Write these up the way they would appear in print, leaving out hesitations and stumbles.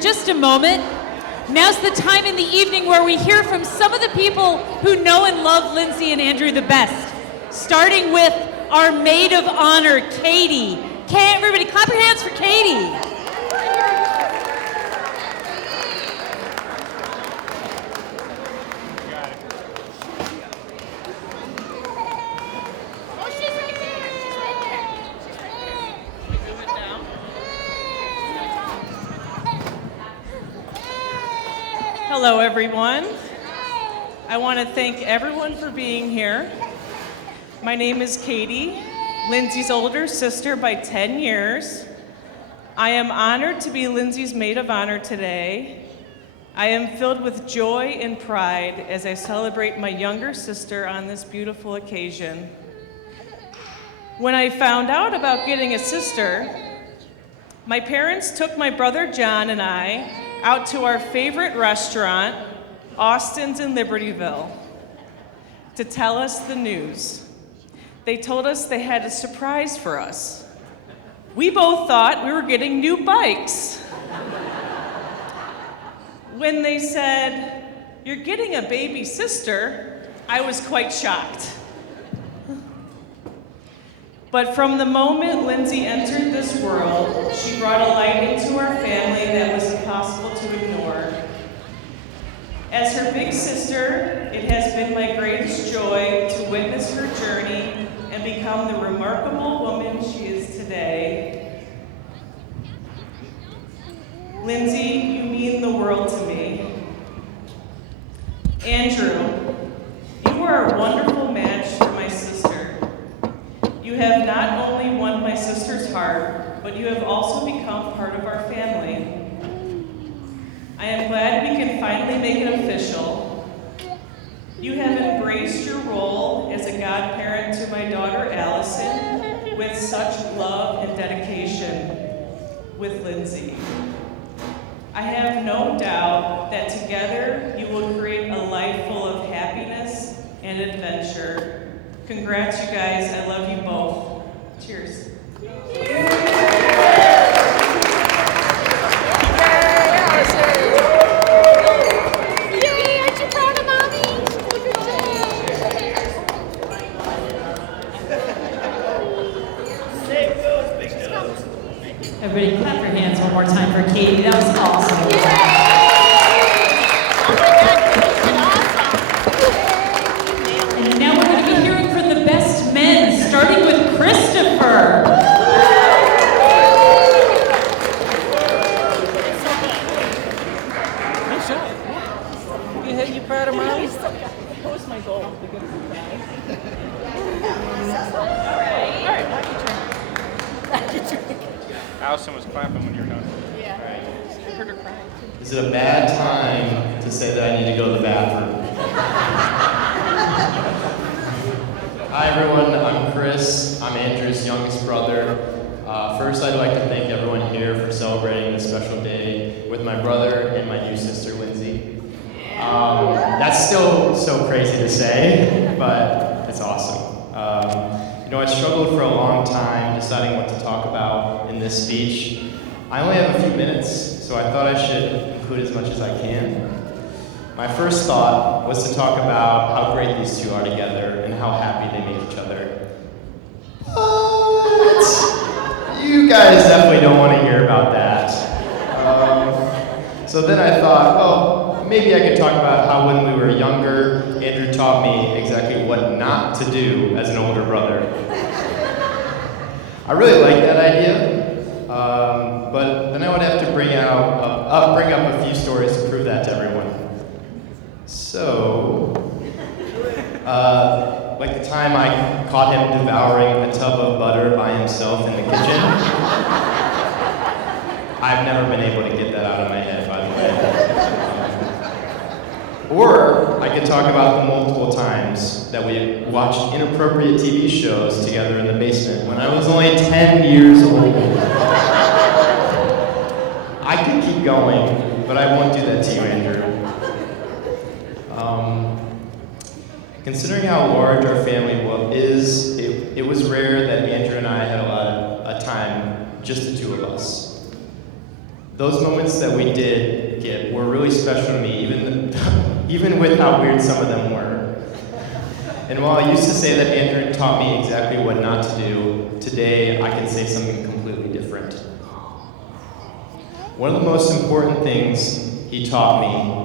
Just a moment. Now's the time in the evening where we hear from some of the people who know and love Lindsay and Andrew the best. Starting with our maid of honor, Katie. Everybody clap your hands for Katie. Hello, everyone. I want to thank everyone for being here. My name is Katie, Lindsay's older sister by 10 years. I am honored to be Lindsay's maid of honor today. I am filled with joy and pride as I celebrate my younger sister on this beautiful occasion. When I found out about getting a sister, my parents took my brother John and I out to our favorite restaurant, Austin's in Libertyville, to tell us the news. They told us they had a surprise for us. We both thought we were getting new bikes. When they said, "You're getting a baby sister," I was quite shocked. But from the moment Lindsay entered this world, she brought a light into our family that was impossible to ignore. As her big sister, it has been my greatest joy to witness her journey and become the remarkable woman she is today. Lindsay, you mean the world to me. Andrew, you are a wonderful match for my sister. You have not only won my sister's heart, but you have also become part of our family. I am glad we can finally make it official. You have embraced your role as a godparent to my daughter Allison with such love and dedication with Lindsay. I have no doubt that together you will create a life full of happiness and adventure. Congrats, you guys. I love you both. Cheers. Aren't you proud of Mommy? Everybody clap your hands one more time for Katie. That was awesome. And now we're going to be hearing from the best men, starting with Christopher. Nice job. You proud of Mommy? That was my goal. To get a surprise. All right. Allison was clapping when you were done. Yeah. I heard her cry. Is it a bad time to say that I need to go to the bathroom? Hi everyone, I'm Chris. I'm Andrew's youngest brother. First, I'd like to thank everyone here for celebrating this special day with my brother and my new sister, Lindsay. That's still so crazy to say, but it's awesome. I struggled for a long time deciding what to talk about in this speech. I only have a few minutes, so I thought I should include as much as I can. My first thought was to talk about how great these two are together and how happy they make each other. But you guys definitely don't want to hear about that. So then I thought, well, maybe I could talk about how when we were younger, Andrew taught me exactly what not to do as an older brother. I really like that idea, but then I would have to bring up a few stories to prove that to everyone. So, like the time I caught him devouring a tub of butter by himself in the kitchen. I've never been able to get that out of my head, by the way. Or I could talk about the multiple times that we watched inappropriate TV shows together in the basement when I was only 10 years old. I could keep going, but I won't do that to you, Andrew. Considering how large our family is, it was rare that Andrew and I had a time, just the two of us. Those moments that we did get were really special to me, even with how weird some of them were. And while I used to say that Andrew taught me exactly what not to do, today I can say something completely different. One of the most important things he taught me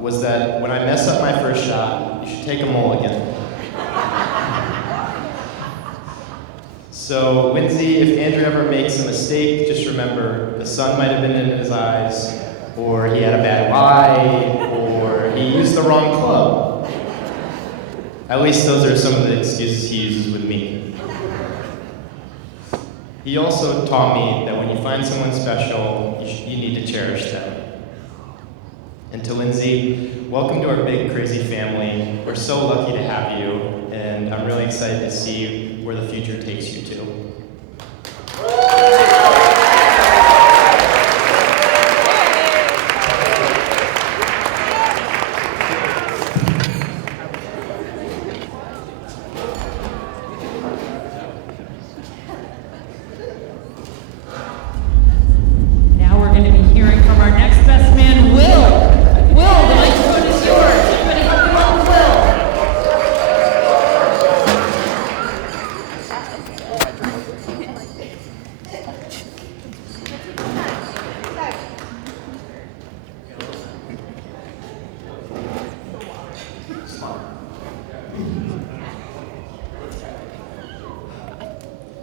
was that when I mess up my first shot, you should take a mulligan. So, Lindsay, if Andrew ever makes a mistake, just remember the sun might have been in his eyes, or he had a bad eye, or he used the wrong club. At least those are some of the excuses he uses with me. He also taught me that when you find someone special, you need to cherish them. And to Lindsay, welcome to our big, crazy family. We're so lucky to have you, and I'm really excited to see where the future takes you to. Now we're going to be hearing from our next best man, Will. Will, the microphone is yours. Everybody help me welcome Will.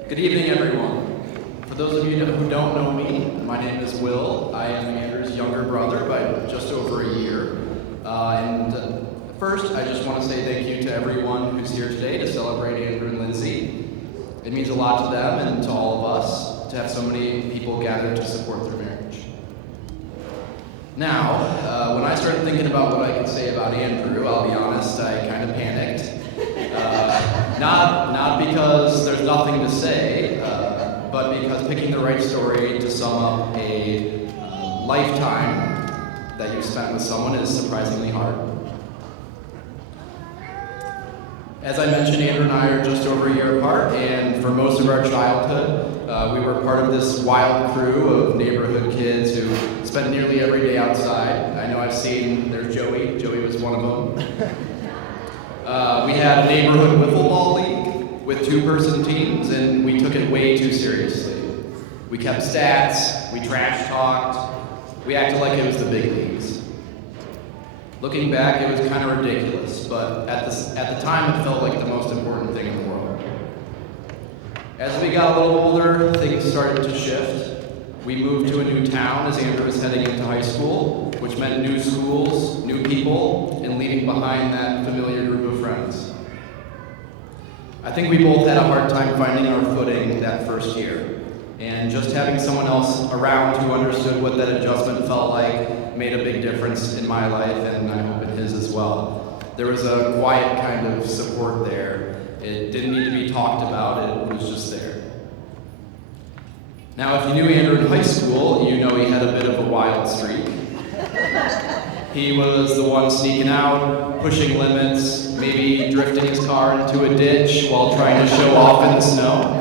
Good evening, everyone. For those of you who don't know me, my name is Will. I am Andrew's younger brother by just over a year. First, I just want to say thank you to everyone who's here today to celebrate Andrew and Lindsay. It means a lot to them and to all of us to have so many people gathered to support their marriage. Now, when I started thinking about what I could say about Andrew, I'll be honest, I kind of panicked. Not because there's nothing to say, but because picking the right story to sum up a lifetime that you've spent with someone is surprisingly hard. As I mentioned, Andrew and I are just over a year apart, and for most of our childhood, we were part of this wild crew of neighborhood kids who spent nearly every day outside. I know I've seen, there's Joey. Joey was one of them. We had a neighborhood wiffle ball league with two-person teams, and we took it way too seriously. We kept stats, we trash talked, we acted like it was the big leagues. Looking back, it was kind of ridiculous, but at the time it felt like the most important thing in the world. As we got a little older, things started to shift. We moved to a new town as Andrew was heading into high school, which meant new schools, new people, and leaving behind that familiar group of friends. I think we both had a hard time finding our footing that first year, and just having someone else around who understood what that adjustment felt like made a big difference in my life, and I hope in his as well. There was a quiet kind of support there. It didn't need to be talked about, it was just there. Now, if you knew Andrew in high school, you know he had a bit of a wild streak. He was the one sneaking out, pushing limits, maybe drifting his car into a ditch while trying to show off in the snow.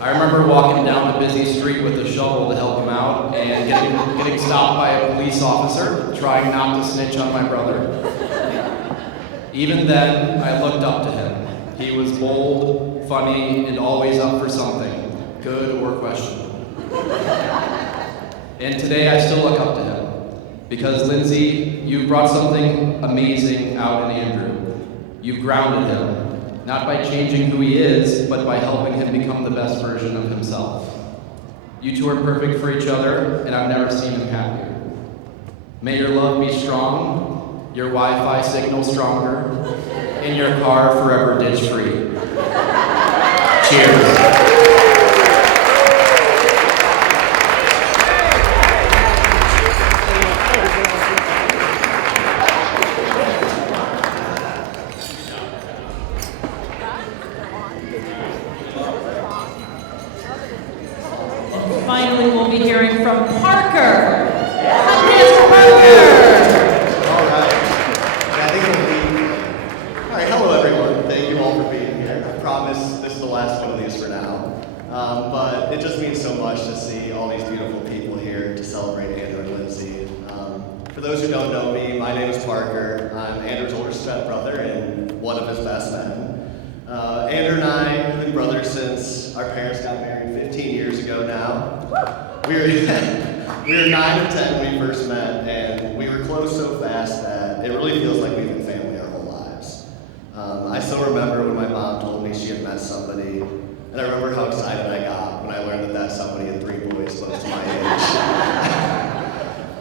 I remember walking down a busy street with a shovel to help him out and getting stopped by a police officer, trying not to snitch on my brother. Even then, I looked up to him. He was bold, funny, and always up for something, good or questionable. And today I still look up to him. Because Lindsay, you've brought something amazing out in Andrew. You've grounded him, not by changing who he is, but by helping him become the best version of himself. You two are perfect for each other, and I've never seen him happier. May your love be strong, your Wi-Fi signal stronger, and your car forever ditch-free. Cheers. Finally, we'll be hearing from Parker. Mr. Parker. All right. I think it'll be. All right. Hello, everyone. Thank you all for being here. I promise this is the last one of these for now. But it just means so much to those who don't know me, my name is Parker. I'm Andrew's older stepbrother and one of his best men. Andrew and I have been brothers since our parents got married 15 years ago now. We were 9 or 10 when we first met, and we were close so fast that it really feels like we've been family our whole lives. I still remember when my mom told me she had met somebody, and I remember how excited I got when I learned that that somebody had 3 boys close to my age.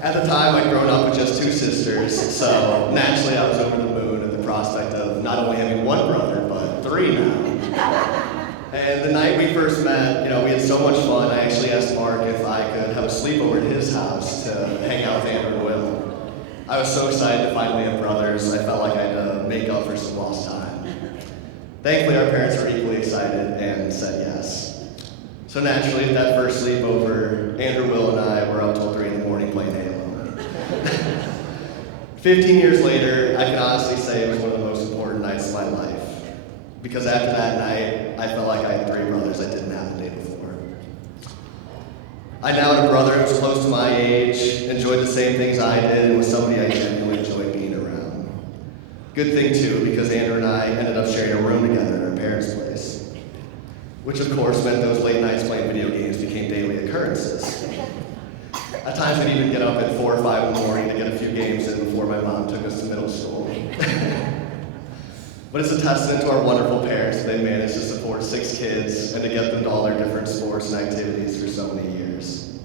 At the time, I'd grown up with just 2 sisters, so naturally I was over the moon at the prospect of not only having 1 brother, but 3 now. And the night we first met, we had so much fun, I actually asked Mark if I could have a sleepover at his house to hang out with Andrew and Will. I was so excited to finally have brothers, I felt like I had to make up for some lost time. Thankfully, our parents were equally excited and said yes. So naturally, at that first sleepover, Andrew, Will, and I were up till 3 in the morning playing Halo. 15 years later, I can honestly say it was one of the most important nights of my life. Because after that night, I felt like I had 3 brothers I didn't have the day before. I now had a brother who was close to my age, enjoyed the same things I did, and was somebody I genuinely enjoyed being around. Good thing too, because Andrew and I ended up sharing a room together at our parents' place. Which of course meant those late nights playing video games became daily occurrences. At times we'd even get up at 4 or 5 in the morning to get a few games in before my mom took us to middle school. But it's a testament to our wonderful parents that they managed to support 6 kids and to get them to all their different sports and activities for so many years.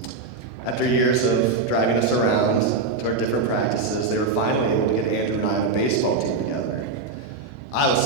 After years of driving us around to our different practices, they were finally able to get Andrew and I on a baseball team together. I was so